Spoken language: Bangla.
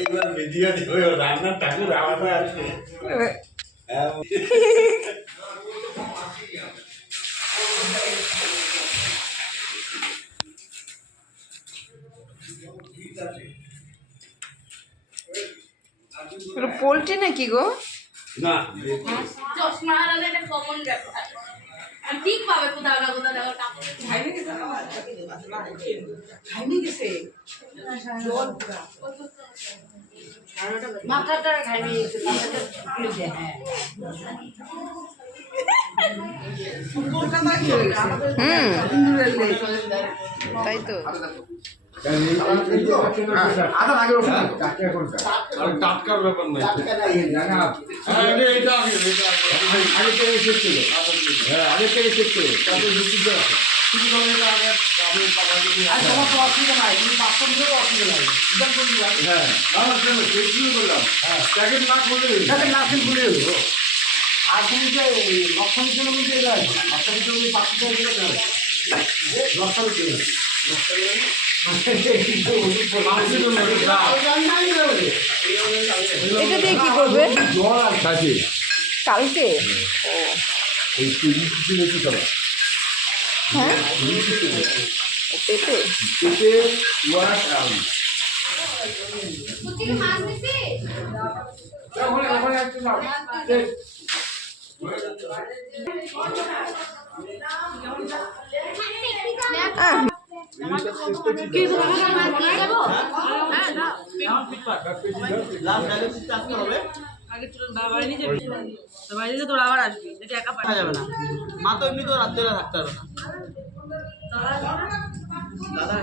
এইবার ভিডিও দিও রান্নার ঠাকুর আলাদা আছে। পোল্ট্রি নাকি গো? না চশমা লাগালে এটা কমন ব্যাপার। আর ঠিক পাবে কোথাও না কোথাও দেখো কাপড় খাইনি গেছে জল পুরা মাথাটা খাইনি গেছে মাথাটা খুলে হ্যাঁ তাই তো টাটকার ব্যাপার নাই। আর তুমি যে লক্ষণের জন্য কিন্তু এলো লক্ষণের জন্য পাঁচশো এটা দিয়ে কি করবে জল আর খাসি কালকে? হ্যাঁ পেটে কুচি মাছ দিছি কি তোমাকে মাছ দিয়ে দেব হ্যাঁ দাও আগে চলুন বাবাই নিয়ে যাবি তো বাইরে যে তোরা আবার আসবি এটা একা পাঠা যাবে না মা তো এমনি তো রাত্রে থাকতে পারবে না দাদা দাদা